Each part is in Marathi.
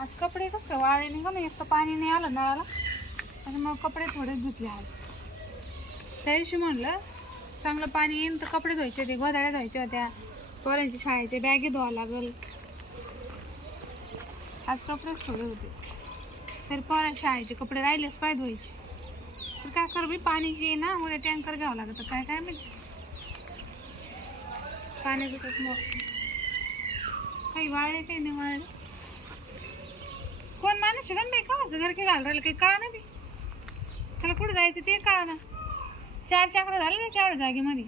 आज कपडे कसं काय वाळले नाही का, मग एक तर पाणी नाही आलं नळाला आणि मग कपडे थोडेच धुतले आज. त्या दिवशी म्हणलं चांगलं पाणी येईल तर कपडे धुवायचे होते, गोधड्या धुवायच्या होत्या, पोरांची शाळेचे बॅगे धुवा लागल. आज कपडेच थोडे होते, तर पोरांच्या शाळेचे कपडे राहिलेच पाय धुवायचे. तर काय कर बी, पाणीची ना उद्या टँकर घ्यावं लागतं काय काय माहिती. पाण्याचं कसं मग काही वाळले काही नाही वाळले. कोण माणूस शिकन बाई का घर की घाल राहिलं काही कळा ना बी. त्याला कुठं जायचं ते कळा ना. 4 चक्र झाले ना 4 जागेमध्ये,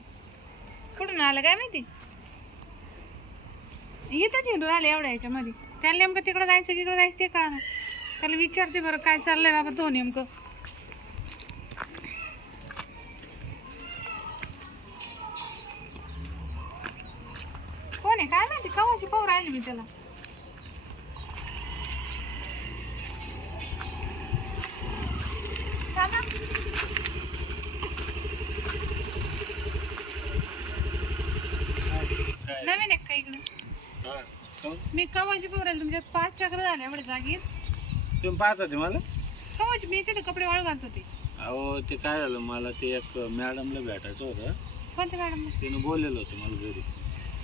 कुठून आलं काय माहिती. इथंच हिंडून आले एवढ्या ह्याच्यामध्ये. त्याला नेमकं तिकडं जायचं तिकडं जायचं ते कळा ना. त्याला विचारते बरं काय चाललंय बाबा तो नेमकं. कोण आहे काय माहिती, कवाची पाहू राहिली मी त्याला. नवीन आहे का इकडं? मी कवाची पाहू राहिली, तुमच्या 5 चक्र झाले एवढ्या जागेत. तुम्ही पाहत होते मला? कवाची मी तिथे कपडे वाळू घालत होते. अहो ते काय झालं, मला ते एक मॅडमला भेटायचं होतं. कोणत्या मॅडम? तिने बोललेलं होतं मला घरी.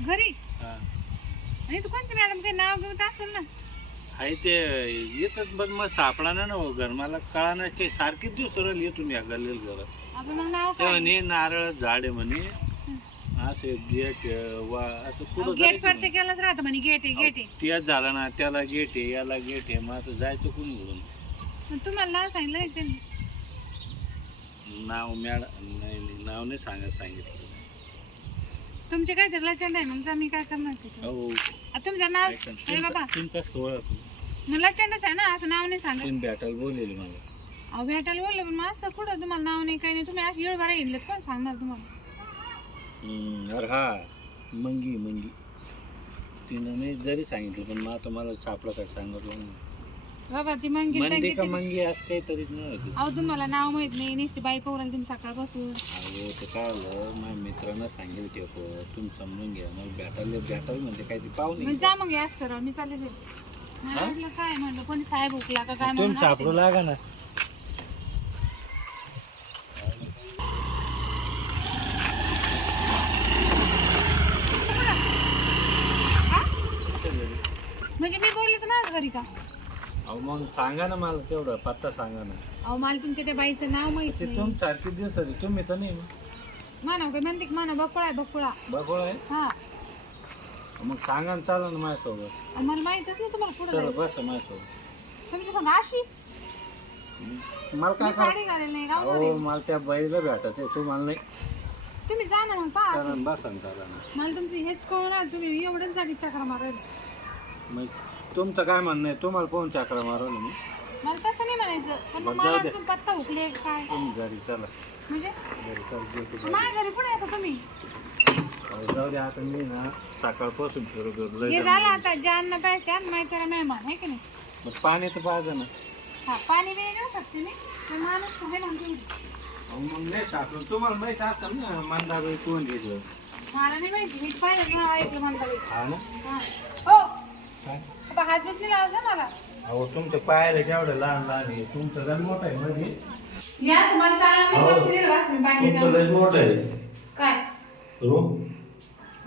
घरी? हा. आणि तू कोणती मॅडम, काही नाव घेऊन असेल ना. आहे ते येतच, पण मग सापडा ना हो घर, मला कळाना. ते सारखीच दिवस राहिली येतो या गल्लीला घर. आपण मग नाव ते म्हणे नारळ झाड आहे म्हणे, असं गेट असं पुढं गेट करते केलाच राहतं म्हणे. गेट आहे गेट आहे. तेच झालं ना, त्याला गेट आहे याला गेट आहे, मग आता जायचं कोण म्हणून. तुम्हाला नाव सांगितलं नाही त्यांनी? नाव मॅडम नाही नाव नाही सांगितलं. तुमचे काय तर लचंड आहे, मग मी काय करणार त्याच्यावर? हो. तुमचं नाव अरे बाबा तुम्ही कसं ओळखलं? मग लचंडच आहे ना, असं नाव नाही सांगत. तुम्ही भेटायला बोललेली मला. अहो भेटायला बोललं, पण मग असं कुठं तुम्हाला नाव नाही काही नाही. तुम्ही असं येळ बरं येईल कोण सांगणार तुम्हाला? अरे हा मंगी तिनं नाही जरी सांगितलं, पण मग आता मला सापडा काय सांगितलं बाबा. ती मंगी मंदी का मंगी असं काहीतरीच नाही. अहो तुम्हाला नाव माहित नाही, नुसती बाई पोराला तुम्ही सकाळपासून. अहो ते काय झालं, माझ्या मित्रांना सांगेल ते तुम्ही समजून घ्या. मग भेटायला म्हणजे काय ते पाहुणे. जा मग या सर, मी चालले घरी. मला वाटलं काय म्हणलं कोणी साहेब उकला का काय तुम्ही म्हणून. सापडू लागा ना. म्हणजे मी बोलले तर माझ्या घरी का? अहो मग सांगा ना मला, तेवढं पत्ता सांगा ना. अहो मला तुमच्या त्या बाईचं नाव माहित ते नाही. तुम्ही सारखी दिवस तुम्ही तर नाही मानव काय म्हणते मानव बकुळा आहे बकुळा. बघू आहे. हा मग सांगा ना, चाला ना माझ्यासोबत. मला माहितच नाही तुम्हाला पुढे चला बस माझ्यासोबत. तुमच्या संग अशी मला काय साडी घालेल नाही राहू हो, मला त्या बाईला भेटायचं आहे, तुम्हाला नाही. तुम्ही जा ना मग पहा. चला बसा ना, चला ना. मला तुमचं हेच कळणार, तुम्ही एवढ्याच जागी चक्र मारायला. मग तुमचं काय म्हणणं आहे, तुम्हाला कोण चक्रा मारवलं मी? मला तसं नाही म्हणायचं, पण मग मला वाटतं पत्ता हुकले काय तुम्ही घरी चला. म्हणजे घरी चल. माझ्या घरी पुढे येतो तुम्ही. जाऊ द्या, आता मी ना सकाळपासून फिरत हे झालं आता ज्यांना पाहिजे माहिती त्याला मेहमान आहे की नाही. मग पाणी तर पाहिजे ना. हा पाणी बी देऊ शकते मी, पण माणूस आहे ना आमच्या घरी. मग नाही सापडलं, तुम्हाला माहित असेल ना मंदाबाई कोण घेतलं. मला नाही माहिती, मी पाहिलं नाव ऐकलं म्हणता. हा ना. हो काय हात बसले लावता मला. अहो तुमच्या पायाला केवढं लहान लहान आहे, तुमचं लय मोठं आहे मध्ये. यास मला चालणार नाही, गपचूप दिलं बस मी पाणी तुमचं लय मोठं आहे काय रूम.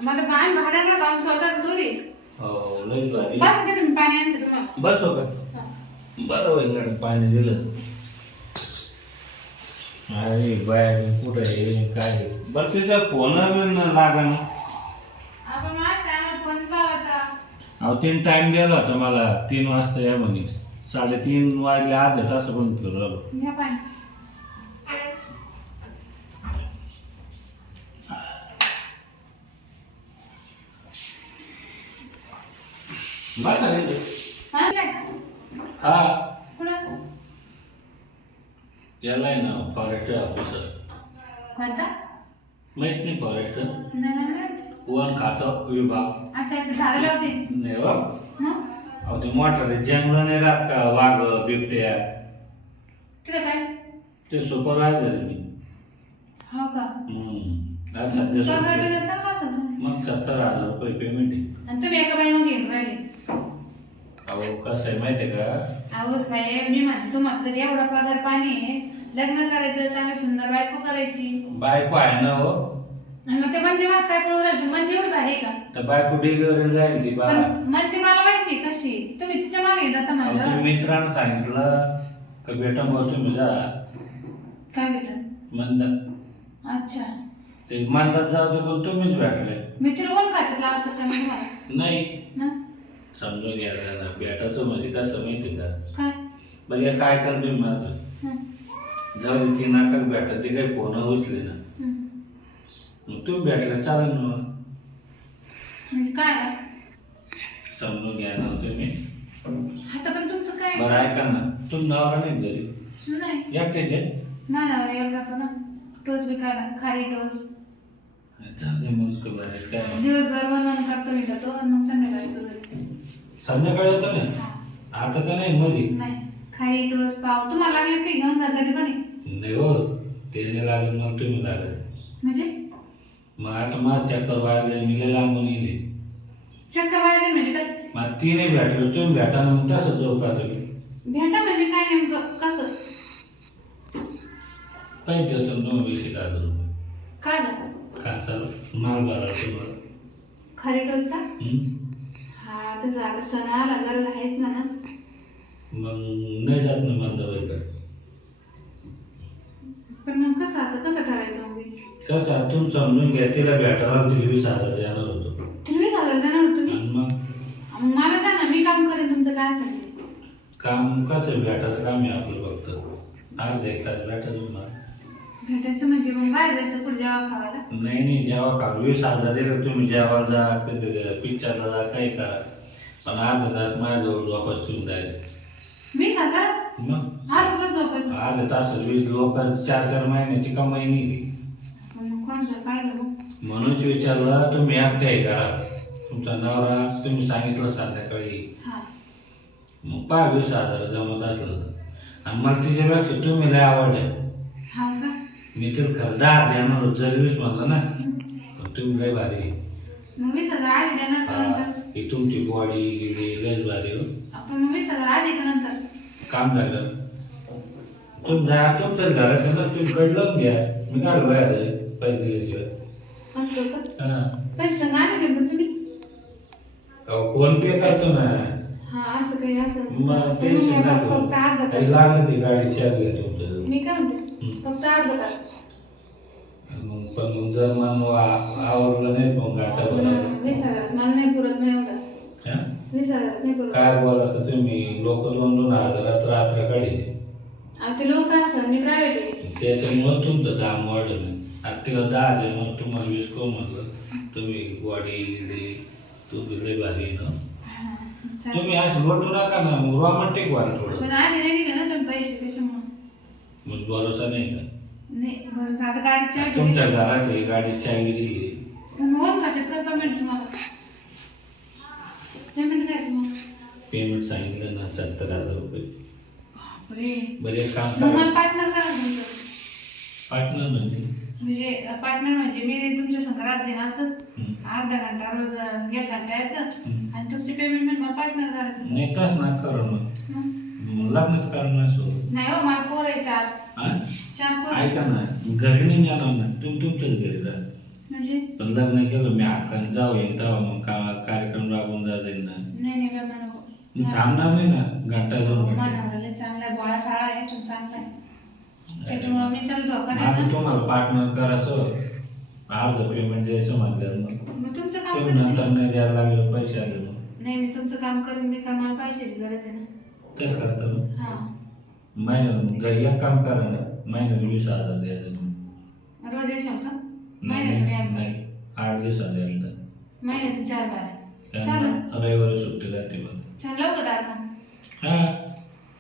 मला पाणी भाड्याला जाऊन स्वतः थोडी हो लय भारी. बस ते तुम्ही पाणी आणते तुम्हाला. बस हो का, बरं होईल गाडी पाणी दिलं. अरे बाय कुठं आहे काय आहे? बरं तिचा फोन लागा ना. आपण माझ्या टायमाला फोन लावायचा. अहो 3 टाइम दिला होता मला, 3 वाजता या म्हणे. 3:30 वाजले, अर्ध्या तास पण फिरू आलो. घ्या पाणी. बसा रे. हा हा कुठं याला आहे ना फॉरेस्ट ऑफिसर. कोणता? माहित नाही फॉरेस्ट नाही. वन खातं विभाग. अच्छा अच्छा झाडं लावते नाही हो. मग अहो ते मोठं जंगल नाही राहत का, वाघ बिबट्या. तिथं काय ते सुपरवायझर मी. हो का? आज सध्या पगार सुट्टी. बिगार चांगला असेल तुम्ही. मग 70,000 रुपये पेमेंट आहे. आणि तुम्ही एका बाई मग घेऊन राहिले. अहो अहो कसं आहे माहिती आहे का, अहो साहेब मी म्हणतो तुम्हाला जर एवढा पगार पाणी आहे, लग्न करायचं, चांगली सुंदर बायको करायची. बायको आहे ना हो. आणि मग ते मंदी भाग काय पळू राहिली, मंदी एवढी भारी आहे का? तर बायको डिलिव्हरी जाईल ती बा. पण मंदी मला माहिती आहे कशी, तुम्ही तिच्या मागे येत आता अहो, म्हणलं. तुम्ही मित्रांना सांगितलं का बेटा भाऊ तुम्ही जा काय भेटलं? मंदा. अच्छा, ते मंदात जाऊ दे पण तुम्हीच भेटले. मी तिला कोण खात्यात लावायचं काय म्हणजे मला? नाही हं? समजून घ्यायचं ना, बेटाचं म्हणजे कसं माहिती का, काय? बरं काय कर तुम्ही माझं हं. जाऊ दे, ती नाका भेटत ती काही फोन उचले ना, हं. मग तुम्ही भेटले चालेल ना. मग म्हणजे काय आलं? समजून घ्या ना तुम्ही. आता पण तुमचं काय? बरं ऐका ना, तुम्ही नाव नाही घरी नाही, एकटेच आहे. नाही यायला जातो ना टोस विकायला, खारी टोस. जाऊ दे मग बरेच काय मग. दिवसभर बनवून करतो मी जातो आणि मग संध्याकाळी येतो घरी. संध्याकाळी होतं ना, हा. आता तर नाही मध्ये. नाही, खारी टोस पाव तुम्हाला लागले काही घेऊन जा घरी पण आहे. नाही हो, ते नाही लागत मग तुम्ही लागत. म्हणजे मग आता माझं चक्कर वाजले, मी लय लांबून येईल. चक्कर वाजायचे म्हणजे काय? मग ती नाही भेटलं तुम्ही भेटा ना, मग कसं जाऊ का तुम्ही. भेटा म्हणजे काय नेमकं कसं? पैसे देतो ना, 20,000 रुपये काय झालं? खर्चाला माल भरावा तुम्हाला. खारी टोसचा? हं? हा तसं आता सण आला, गरज आहेच म्हणा. मग नाही जात ना मंदाबाईकडे. पण मग कसं आता कसं ठरायचं मग? कसं तुम्ही समजून घ्या, तिला भेटायला तिला 20,000 देणार होतो. 20,000 देणार होतो तुम्ही? आणि मग मग मला द्या ना, मी काम करेन तुमचं काय असेल ते. काम कसं भेटायचं काम आहे आपलं, फक्त अर्धा एक तास भेटायचं तुम्हाला. भेटायचं म्हणजे मग बाहेर जायचं कुठे जेव्हा खावायला? नाही जेव्हा का 20,000 दिलं तुम्ही जेवायला जा, कधी पिक्चरला जा, काही करा, पण अर्धा तास माझ्याजवळ वापस तुम्ही जायचं. 20,000? मग अर्धा तास झोपायचं? अर्धा तास 20 लोक 4-4 महिन्याची कमाई नाही. मग कोण जर पाहिलं मग? म्हणूनच विचारलं, तुम्ही एकटे आहे का, तुमचा नवरा तुम्ही सांगितलं संध्याकाळी, हा. मग 20,000 जमत असलं तर. आणि मला तिच्यापेक्षा तुम्ही लय आवड आहे. हा का? मी तर खरं 10 देणार होतो, जरी 20 म्हणलं ना, पण तुम्ही लय भारी आहे. मग 20,000 आधी देणार का नंतर? ही तुमची बॉडी लयच भारी हो. आपण मग 20,000 आधी का नंतर? काम झालं तुम्ही जा, तुमच्याच घरात आहे ना, तुम्ही कडलं घ्या, मी काय बाहेर आहे पैसे दिल्याशिवाय. असं का? हां पैसे संग आले का तुम्ही? फोन पे करतो ना. हा असं काही असं. मग टेन्शन मग नको. फक्त अर्धा तास. काही लागलं ती गाडी चार्ज घ्या तुमचं. मी काय म्हणते, फक्त अर्धा तास. मग पण मग जर मग आवडलं नाही मग गाठा बरोबर. 20,000 मला नाही पुरत, नाही एवढं. 20,000 नाही पुरत. काय बोलायचं तुम्ही, लोक 2-2 हजारात रात्र काढीते. अहो ते लोक असं मी प्रायव्हेट आहे. त्याच्यामुळं तुमचं दाम वाढलं नाही. आता तिला 10 दे, मग तुम्हाला 20 को म्हणलं. तुम्ही बॉडी गिडी तुम्ही लय भारी आहे ना. हा, चालेल. तुम्ही असं लोटू नका ना, मग रोमांटिक व्हा ना थोडं. पण आधी नाही दिले ना तुम्ही पैसे त्याच्यामुळं. मग भरोसा नाही का नाही बरं, आता गाडीच्या तुमच्या घरात आहे, गाडी चावी दिली. पण होऊन खात्यात का पेमेंट तुम्हाला? पेमेंट काय तुम्हाला? पेमेंट सांगितलं ना 70,000 रुपये. बापरे. बरे काम मग करा. मला पार्टनर करा तुमचं. पार्टनर म्हणजे म्हणजे पार्टनर म्हणजे मी तुमच्या संग राहत जाईन असं हम्म. अर्धा घंटा रोज 1 घंटा यायचं हम्म. आणि तुमची पेमेंट म्हणजे मला पार्टनर करायचं. नाही तस ना करू मग. हं? मग लग्नच करणं असो. नाही हो, मला पोर आहे 4 हा? 4 पोर. ऐका ना, घरी नाही जाणार ना, तुम्ही तुमच्याच घरी राहा. म्हणजे पण लग्न केलं मी हक्कान जाऊ येईन तेव्हा मग कार्यक्रम राबवून जाईल ना. नाही लग्न नको. मग थांबणार नाही ना, घंटा 2 घंटे. मानवराला चांगला आहे, बोळा साळा आहे पण चांगला आहे. त्याच्यामुळे मी त्याला धोका नाही आता ना. तुम्हाला पार्टनर करायचं, अर्ध पेमेंट द्यायचं म्हणल्यावर मग तुमचं काम मग करून नंतर नाही द्यायला लागलं पैसे आले मग नाही मी तुमचं काम करून मी कारण मला पैशाची गरज आहे ना. तेच करता मग. हा. महिन्यात एक काम करा ना, महिन्याला 20,000 द्यायचं तुम्ही. रोज येशाल का? नाही महिन्यातून एकदा. नाही, 8 दिवसात एकदा. महिन्यातून 4 बारा. त्यामुळे चालेल. रविवारी सुट्टी राहते मग. छान लावू का दार मग? हा,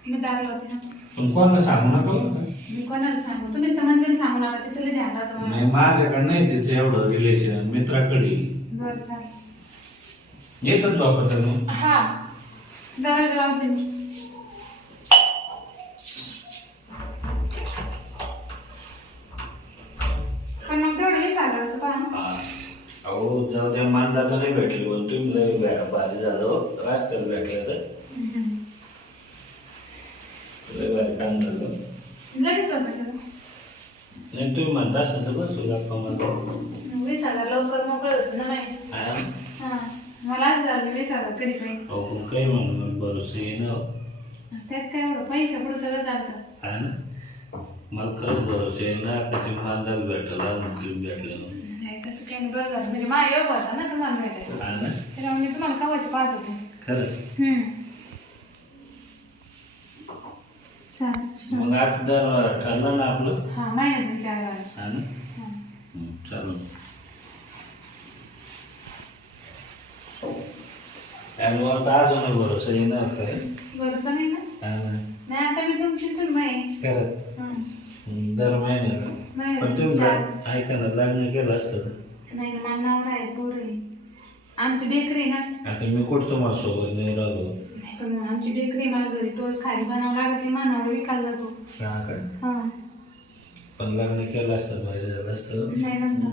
मी दार लावते ना. पण कोणाला सांगू नका बरं का. मी कोणाला सांगू? तुम्हीच तर मंदिर सांगू नका, तिचं लय ध्यान राहतं मला. नाही माझ्याकडे नाही तिचं एवढं रिलेशन, मित्राकडे बरं चालेल. येतच वापस मग. हा दार लावते मी. पण मग तेवढं 20,000चं पहा. अहो जाऊ द्या, मानदाता नाही भेटली पण तुम्ही लय भारी झालं हो. रस्त्याला भेटले तर नाही तुम्ही म्हणता असेल तर बसू गप्पा मला 20,000 लवकर मोकळे होते ना नाही. हां मला असं झालं 20,000 कधी काही. अहो पण काही म्हणून भरोसा आहे ना त्यात काय एवढं पैसा पुढे सगळं चालतं. हा ना मला खरंच भरोसा आहे ना का ते मांदाला भेटला भेटलं नाही तसं काही नाही. बरं झालं म्हणजे माझा योग होता ना तुम्हाला भेटायला. हा ना त्याच्यामुळे मी तुम्हाला कवाची पाहत होते. खरंच चालेल मग आता दर ठरलं ना आपलं हां महिन्यातून 4 वेळा. हा ना हां चालू आणि मग आता अजून भरोसा येणार काय भरोसा नाही ना. हा ना नाही आता मी तुमची तुम्ही खरंच दर महिन्याला पण तुम्ही ऐका ना लग्न केलं असतं तर. नाही ना मला नवरा आहे पोर आहे आमची बेकरी ना. आता मी कुठं तुम्हाला सोबत नाही राहिलो नाही पण मग आमची बेकरी मला घरी टोस्ट खाली बनावं लागते मानावर विकायला जातो. हा काय हां पण लग्न केलं असतं पाहिजे झालं असतं नाही ना